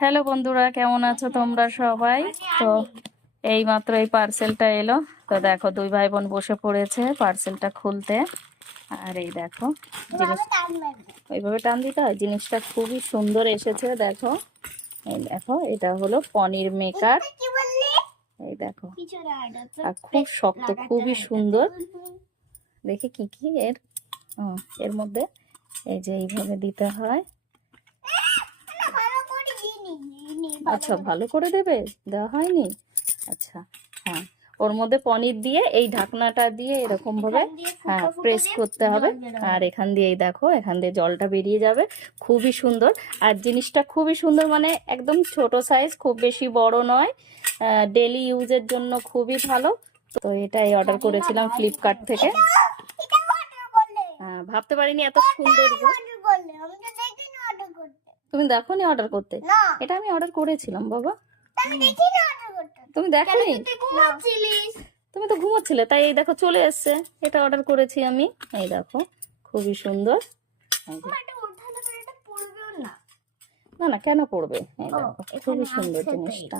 Hello বন্ধুরা, কেমন আছো তোমরা সবাই? তো এই মাত্র এই পার্সেলটা এলো। তো দেখো, দুই ভাই বোন বসে পড়েছে পার্সেলটা খুলতে। আর এই দেখো জিনিস, ওইভাবে টান দিতে হয়। জিনিসটা খুবই সুন্দর এসেছে। দেখো, এই দেখো, এটা হলো পনির মেকার। এই দেখো, আর খুব শক্ত, খুবই সুন্দর। দেখি কি কি এর এর মধ্যে। এই যে এইভাবে দিতে হয়। আচ্ছা, ভালো করে দেবে, দেওয়া হয়নি। আচ্ছা, হ্যাঁ, ওর মধ্যে পনির দিয়ে এই ঢাকনাটা দিয়ে এরকম ভাবে হ্যাঁ প্রেস করতে হবে। আর এখান দিয়ে এই দেখো, এখান দিয়ে জলটা বেরিয়ে যাবে। খুবই সুন্দর। আর জিনিসটা খুবই সুন্দর, মানে একদম ছোট সাইজ, খুব বেশি বড় নয়। ডেলি ইউজের জন্য খুবই ভালো। তো এটাই অর্ডার করেছিলাম ফ্লিপকার্ট থেকে। হ্যাঁ, ভাবতে পারিনি এত সুন্দর। তুমি দেখোনি অর্ডার করতে? এটা আমি অর্ডার করেছিলাম বাবা। তুমি দেখোনি? তুমি তো ঘুমোচ্ছিলে, তাই এই দেখো চলে এসছে। এটা অর্ডার করেছি আমি। এই দেখো, খুবই সুন্দর। না না, কেন পড়বে? এই দেখো, খুবই সুন্দর জিনিসটা।